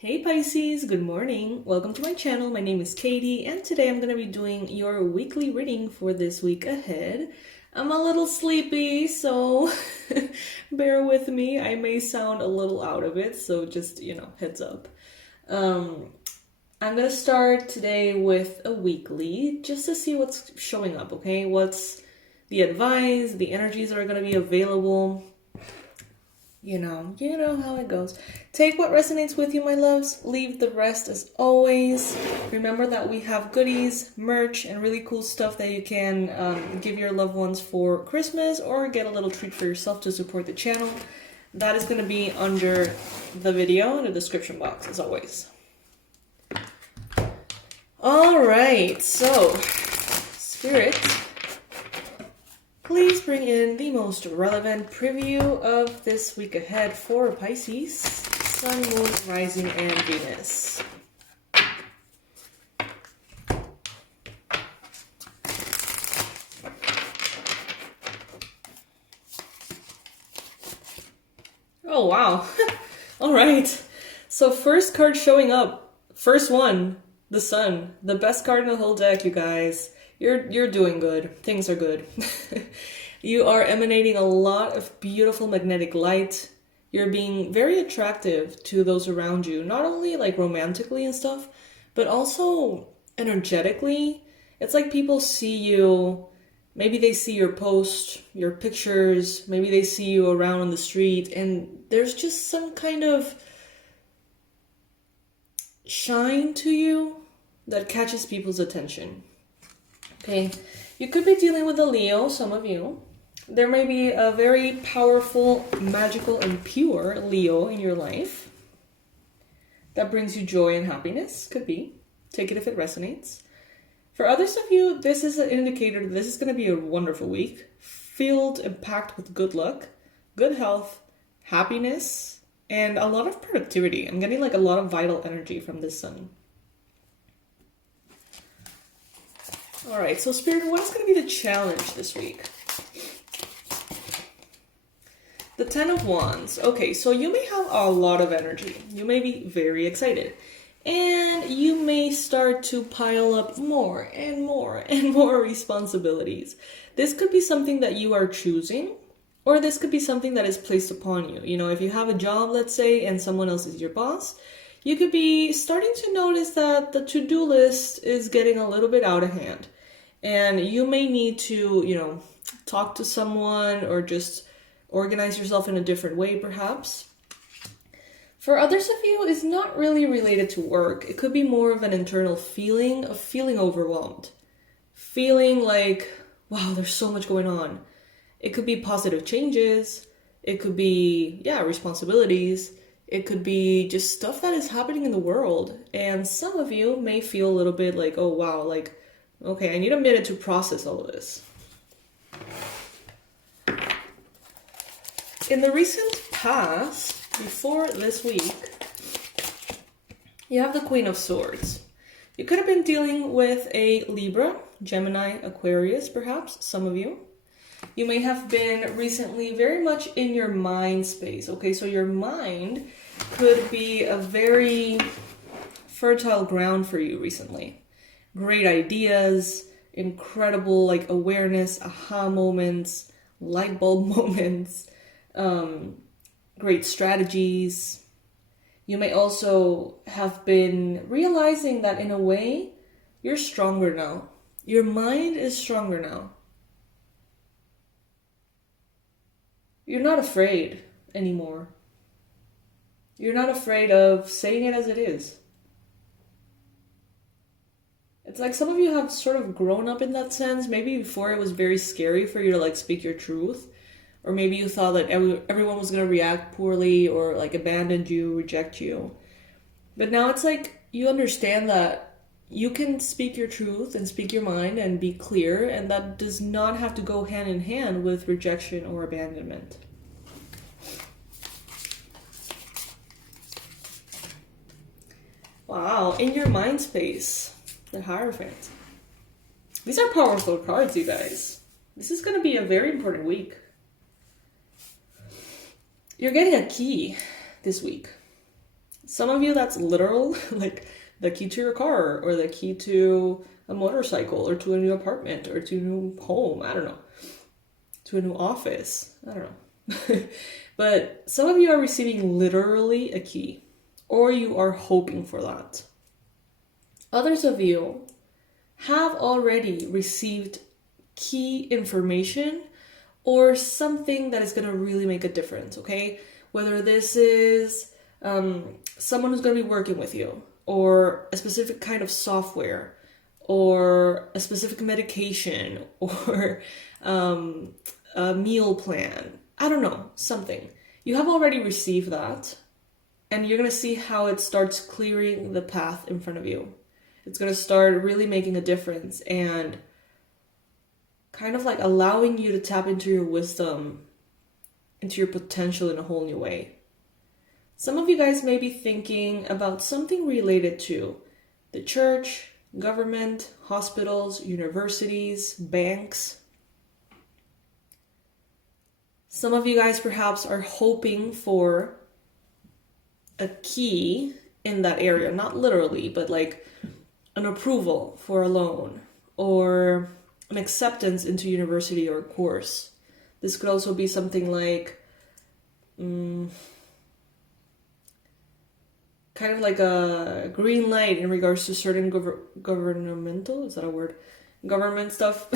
Hey Pisces, good morning. Welcome to my channel. My name is Katie, and today I'm going to be doing your weekly reading for this week ahead. I'm a little sleepy, so bear with me. I may sound a little out of it, so just, heads up. I'm going to start today with a weekly just to see what's showing up, okay? What's the advice, the energies that are going to be available. You know how it goes. Take what resonates with you, my loves. Leave the rest as always. Remember that we have goodies, merch, and really cool stuff that you can give your loved ones for Christmas or get a little treat for yourself to support the channel. That is going to be under the video in the description box, as always. All right, so Spirit, please bring in the most relevant preview of this week ahead for Pisces, Sun, Moon, Rising, and Venus. Oh, wow. All right. So first card showing up, first one, the Sun, the best card in the whole deck, you guys. You're doing good. Things are good. You are emanating a lot of beautiful magnetic light. You're being very attractive to those around you, not only like romantically and stuff, but also energetically. It's like people see you, maybe they see your post, your pictures, maybe they see you around on the street, and there's just some kind of shine to you that catches people's attention. Okay, you could be dealing with a Leo, some of you. There may be a very powerful, magical, and pure Leo in your life that brings you joy and happiness. Could be. Take it if it resonates. For others of you, this is an indicator that this is going to be a wonderful week, filled and packed with good luck, good health, happiness, and a lot of productivity. I'm getting like a lot of vital energy from this Sun. All right, so Spirit, what is going to be the challenge this week? The Ten of Wands. Okay, so you may have a lot of energy. You may be very excited. And you may start to pile up more and more and more responsibilities. This could be something that you are choosing, or this could be something that is placed upon you. If you have a job, let's say, and someone else is your boss, you could be starting to notice that the to-do list is getting a little bit out of hand. And you may need to, talk to someone or just organize yourself in a different way, perhaps. For others of you, it's not really related to work. It could be more of an internal feeling of feeling overwhelmed. Feeling like, wow, there's so much going on. It could be positive changes. It could be, responsibilities. It could be just stuff that is happening in the world. And some of you may feel a little bit like, oh, wow, like, okay, I need a minute to process all of this. In the recent past, before this week, you have the Queen of Swords. You could have been dealing with a Libra, Gemini, Aquarius, perhaps, some of you. You may have been recently very much in your mind space. Okay, so your mind could be a very fertile ground for you recently. Great ideas, incredible awareness, aha moments, light bulb moments, great strategies. You may also have been realizing that in a way, you're stronger now. Your mind is stronger now. You're not afraid anymore. You're not afraid of saying it as it is. It's like some of you have sort of grown up in that sense. Maybe before it was very scary for you to speak your truth. Or maybe you thought that everyone was going to react poorly or abandon you, reject you. But now it's like you understand that you can speak your truth and speak your mind and be clear. And that does not have to go hand in hand with rejection or abandonment. Wow, in your mind space. The Hierophant. These are powerful cards, you guys. This is going to be a very important week. You're getting a key this week. Some of you, that's literal, like the key to your car or the key to a motorcycle or to a new apartment or to a new home. I don't know. To a new office. I don't know. But some of you are receiving literally a key, or you are hoping for that. Others of you have already received key information or something that is going to really make a difference, okay? Whether this is someone who's going to be working with you, or a specific kind of software, or a specific medication, or a meal plan. I don't know, something. You have already received that, and you're going to see how it starts clearing the path in front of you. It's going to start really making a difference and kind of like allowing you to tap into your wisdom, into your potential in a whole new way. Some of you guys may be thinking about something related to the church, government, hospitals, universities, banks. Some of you guys perhaps are hoping for a key in that area, not literally, but like an approval for a loan or an acceptance into university or course. This could also be something like kind of like a green light in regards to certain governmental, is that a word? Government stuff.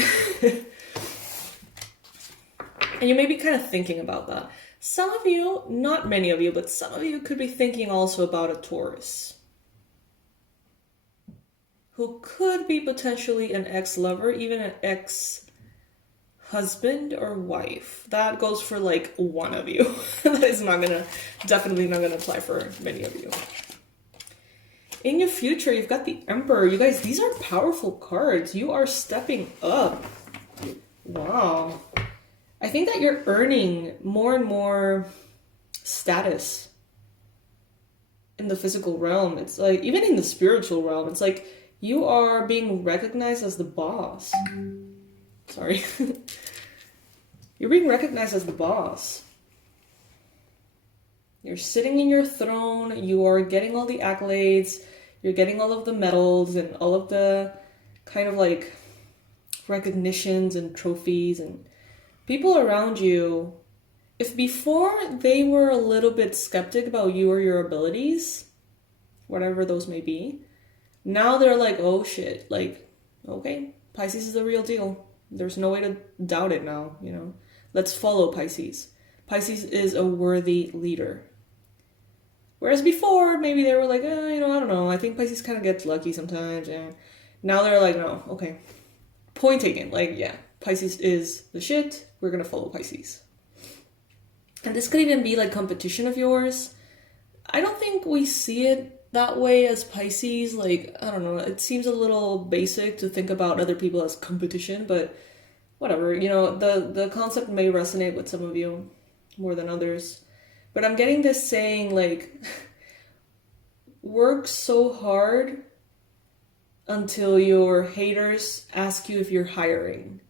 And you may be kind of thinking about that. Some of you, not many of you, but some of you could be thinking also about a Taurus who could be potentially an ex-lover, even an ex-husband or wife. That goes for like one of you. That is definitely not gonna apply for many of you. In your future, you've got the Emperor. You guys, these are powerful cards. You are stepping up. Wow. I think that you're earning more and more status in the physical realm. It's like, even in the spiritual realm, it's like you are being recognized as the boss. Sorry. You're being recognized as the boss. You're sitting in your throne. You are getting all the accolades. You're getting all of the medals and all of the kind of like recognitions and trophies, and people around you, if before they were a little bit skeptic about you or your abilities, whatever those may be, now they're like, oh shit, like, okay, Pisces is the real deal. There's no way to doubt it now, you know. Let's follow Pisces. Pisces is a worthy leader. Whereas before, maybe they were like, I don't know. I think Pisces kind of gets lucky sometimes. And now they're like, no, okay. Point taken. Like, yeah, Pisces is the shit. We're going to follow Pisces. And this could even be like competition of yours. I don't think we see it that way as Pisces. Like, I don't know. It seems a little basic to think about other people as competition, but whatever. You know, the concept may resonate with some of you more than others. But I'm getting this saying like, work so hard until your haters ask you if you're hiring.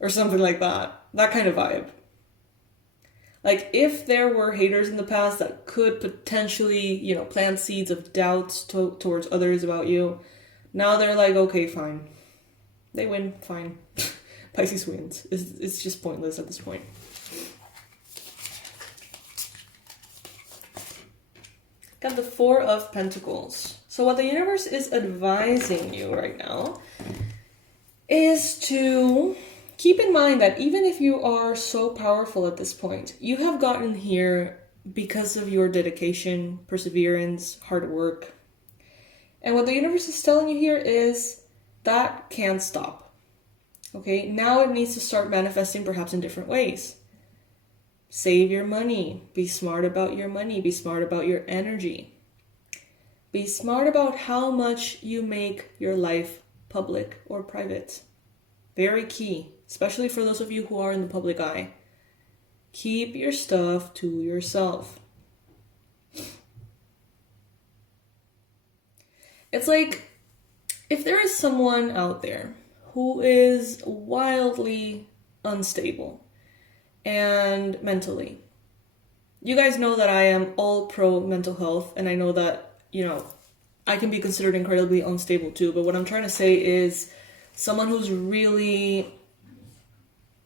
Or something like that. That kind of vibe. Like, if there were haters in the past that could potentially, you know, plant seeds of doubts towards others about you, now they're like, okay, fine. They win, fine. Pisces wins. It's just pointless at this point. Got the Four of Pentacles. So what the universe is advising you right now is to keep in mind that even if you are so powerful at this point, you have gotten here because of your dedication, perseverance, hard work. And what the universe is telling you here is that can't stop. Okay, now it needs to start manifesting perhaps in different ways. Save your money. Be smart about your money. Be smart about your energy. Be smart about how much you make your life public or private. Very key, especially for those of you who are in the public eye. Keep your stuff to yourself. It's like, if there is someone out there who is wildly unstable and mentally, you guys know that I am all pro mental health, and I know that, I can be considered incredibly unstable too, but what I'm trying to say is someone who's really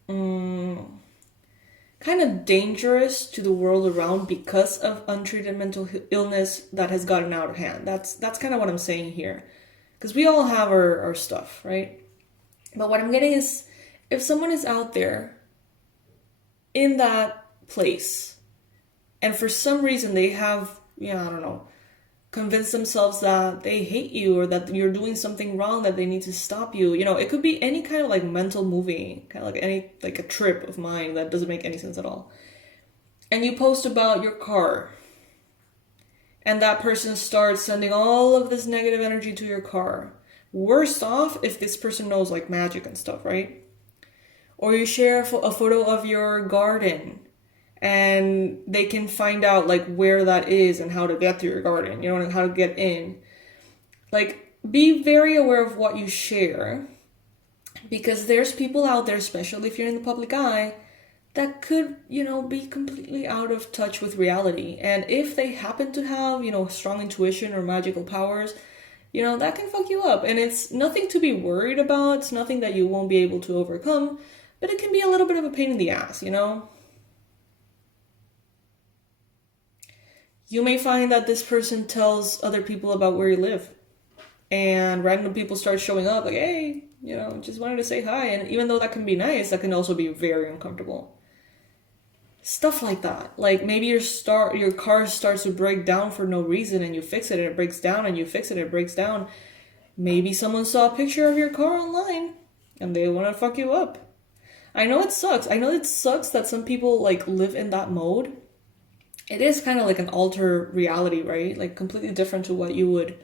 kind of dangerous to the world around because of untreated mental illness that has gotten out of hand. That's kind of what I'm saying here. Because we all have our stuff, right? But what I'm getting is, if someone is out there in that place, and for some reason they have, I don't know, convinced themselves that they hate you or that you're doing something wrong, that they need to stop you. It could be any kind of like mental movie, kind of like a trip of mine that doesn't make any sense at all. And you post about your car, and that person starts sending all of this negative energy to your car. Worst off if this person knows like magic and stuff, right? Or you share a photo of your garden, and they can find out like where that is and how to get to your garden, and how to get in. Like, be very aware of what you share, because there's people out there, especially if you're in the public eye, that could, be completely out of touch with reality. And if they happen to have, strong intuition or magical powers, that can fuck you up. And it's nothing to be worried about. It's nothing that you won't be able to overcome, but it can be a little bit of a pain in the ass, You may find that this person tells other people about where you live, and random people start showing up like, hey, just wanted to say hi. And even though that can be nice, that can also be very uncomfortable. Stuff like that. Like, maybe your car starts to break down for no reason, and you fix it and it breaks down, and you fix it and it breaks down. Maybe someone saw a picture of your car online and they want to fuck you up. I know it sucks. I know it sucks that some people like live in that mode. It is kind of like an alter reality, right? Like, completely different to what you would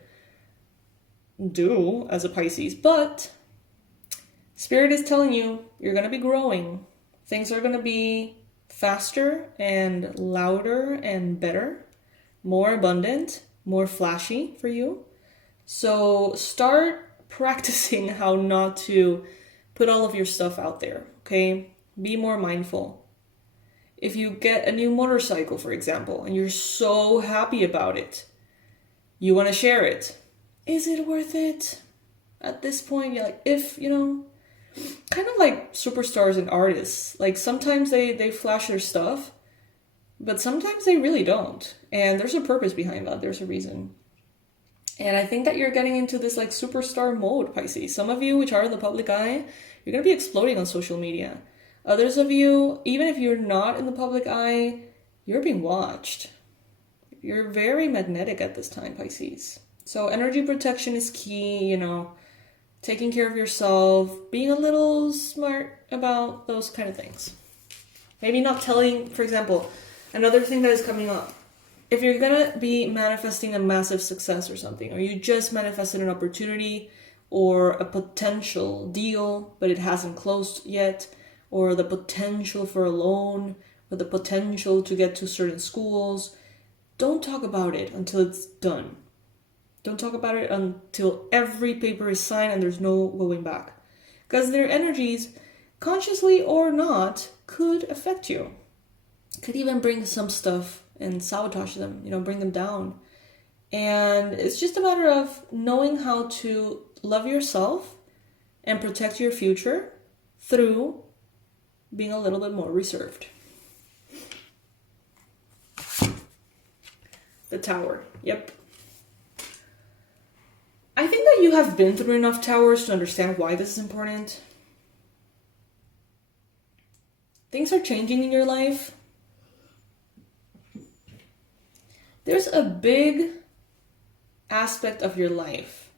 do as a Pisces. But Spirit is telling you, you're going to be growing. Things are going to be faster and louder and better, more abundant, more flashy for you. So start practicing how not to put all of your stuff out there, okay? Be more mindful. If you get a new motorcycle, for example, and you're so happy about it, you want to share it. Is it worth it? At this point, you're like, kind of like superstars and artists. Like, sometimes they flash their stuff, but sometimes they really don't. And there's a purpose behind that. There's a reason. And I think that you're getting into this like superstar mode, Pisces. Some of you, which are in the public eye, you're going to be exploding on social media. Others of you, even if you're not in the public eye, you're being watched. You're very magnetic at this time, Pisces. So energy protection is key, taking care of yourself, being a little smart about those kind of things. Maybe not telling, for example, another thing that is coming up. If you're going to be manifesting a massive success or something, or you just manifested an opportunity or a potential deal, but it hasn't closed yet, or the potential for a loan, or the potential to get to certain schools, don't talk about it until it's done. Don't talk about it until every paper is signed and there's no going back. Because their energies, consciously or not, could affect you. Could even bring some stuff and sabotage them, bring them down. And it's just a matter of knowing how to love yourself and protect your future through being a little bit more reserved. The Tower. Yep. I think that you have been through enough towers to understand why this is important. Things are changing in your life. There's a big aspect of your life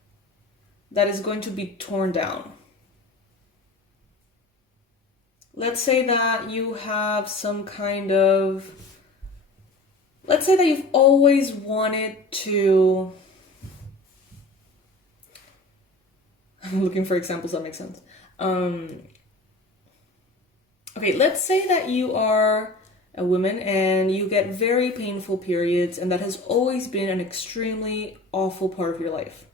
that is going to be torn down. Let's say that you have some kind of... Let's say that you've always wanted to... I'm looking for examples that make sense. Okay, let's say that you are a woman and you get very painful periods, and that has always been an extremely awful part of your life.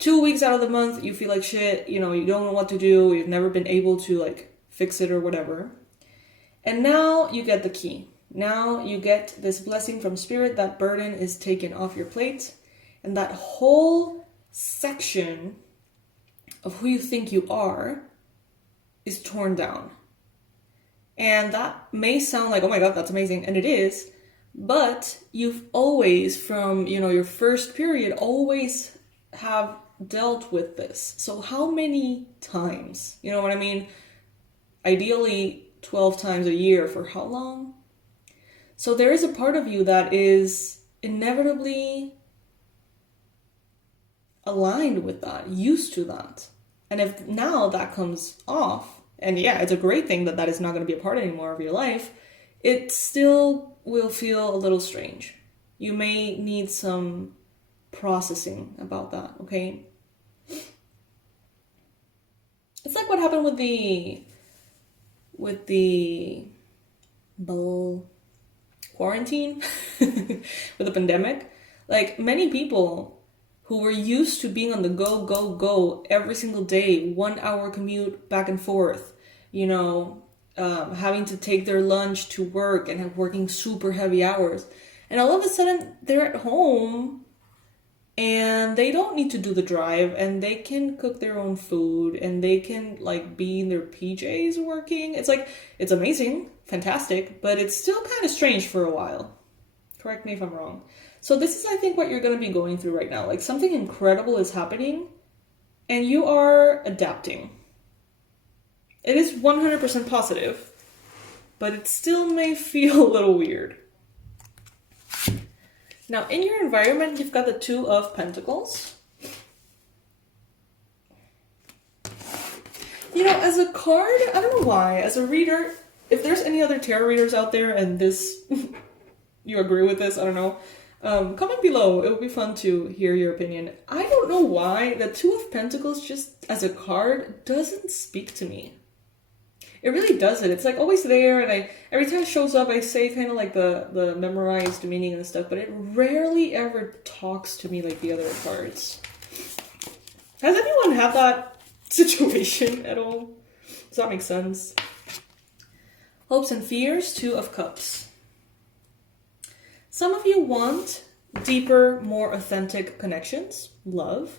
2 weeks out of the month, you feel like shit, you don't know what to do, you've never been able to fix it or whatever. And now you get the key. Now you get this blessing from Spirit. That burden is taken off your plate. And that whole section of who you think you are is torn down. And that may sound like, oh my God, that's amazing. And it is. But you've always, from, your first period, always have dealt with this. So how many times? You know what I mean? Ideally, 12 times a year. For how long? So there is a part of you that is inevitably aligned with that, used to that. And if now that comes off, and yeah, it's a great thing that is not going to be a part anymore of your life, it still will feel a little strange. You may need some processing about that, okay? It's like what happened with the quarantine, with the pandemic. Like, many people who were used to being on the go every single day, 1 hour commute back and forth, having to take their lunch to work and working super heavy hours. And all of a sudden they're at home and they don't need to do the drive, and they can cook their own food, and they can be in their PJs working. It's it's amazing, fantastic, but it's still kind of strange for a while. Correct me if I'm wrong. So this is, I think, what you're going to be going through right now. Something incredible is happening and you are adapting. It is 100% positive, but it still may feel a little weird. Now, in your environment, you've got the Two of Pentacles. As a card, I don't know why, as a reader, if there's any other tarot readers out there and this, you agree with this, I don't know. Comment below. It would be fun to hear your opinion. I don't know why the Two of Pentacles, just as a card, doesn't speak to me. It really doesn't. It's always there, and every time it shows up, I say kind of the memorized meaning and stuff, but it rarely ever talks to me like the other cards. Has anyone had that situation at all? Does that make sense? Hopes and fears, Two of Cups. Some of you want deeper, more authentic connections, love,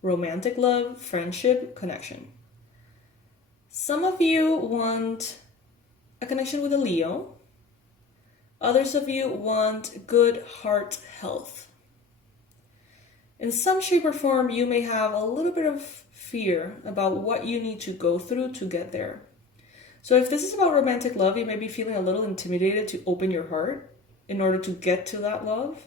romantic love, friendship, connection. Some of you want a connection with a Leo. Others of you want good heart health. In some shape or form, you may have a little bit of fear about what you need to go through to get there. So if this is about romantic love, you may be feeling a little intimidated to open your heart in order to get to that love.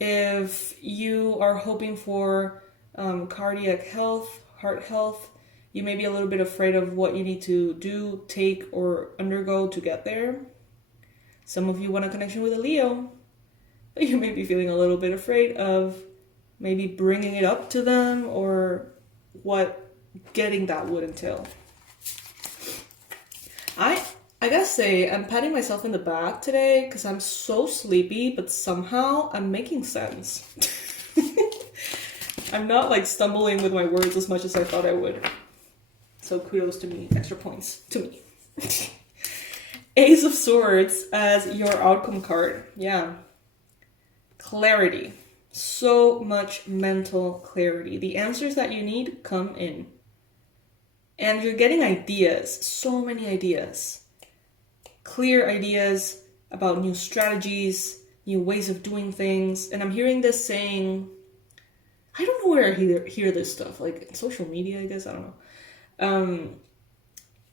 If you are hoping for cardiac health, heart health, you may be a little bit afraid of what you need to do, take, or undergo to get there. Some of you want a connection with a Leo, but you may be feeling a little bit afraid of maybe bringing it up to them or what getting that would entail. I gotta say, I'm patting myself in the back today because I'm so sleepy, but somehow I'm making sense. I'm not stumbling with my words as much as I thought I would. So kudos to me, extra points to me. Ace of Swords as your outcome card. Yeah. Clarity. So much mental clarity. The answers that you need come in. And you're getting ideas, so many ideas. Clear ideas about new strategies, new ways of doing things. And I'm hearing this saying, I don't know where I hear this stuff, social media, I guess, I don't know.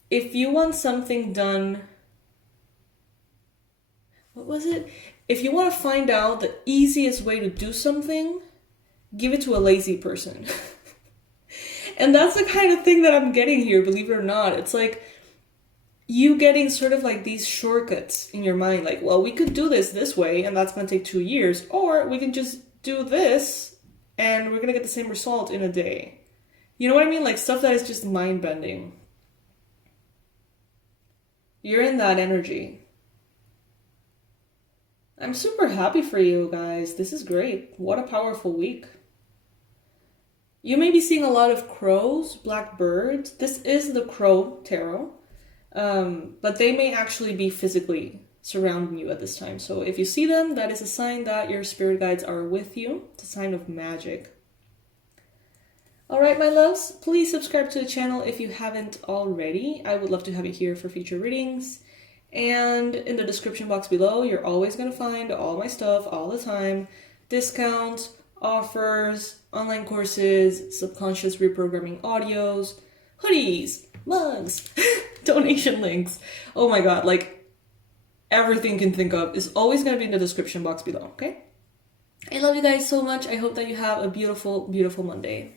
If you want something done, what was it? If you want to find out the easiest way to do something, give it to a lazy person. And that's the kind of thing that I'm getting here, believe it or not. It's you getting sort of these shortcuts in your mind. Well, we could do this way, and that's going to take 2 years. Or we can just do this, and we're going to get the same result in a day. You know what I mean? Stuff that is just mind-bending. You're in that energy. I'm super happy for you guys. This is great. What a powerful week. You may be seeing a lot of crows, black birds. This is the Crow Tarot. But they may actually be physically surrounding you at this time. So if you see them, that is a sign that your spirit guides are with you. It's a sign of magic. Alright, my loves, please subscribe to the channel if you haven't already. I would love to have you here for future readings. And in the description box below, you're always going to find all my stuff all the time. Discounts, offers, online courses, subconscious reprogramming audios, hoodies, mugs, donation links. Oh my god, like everything you can think of is always going to be in the description box below, okay? I love you guys so much. I hope that you have a beautiful, beautiful Monday.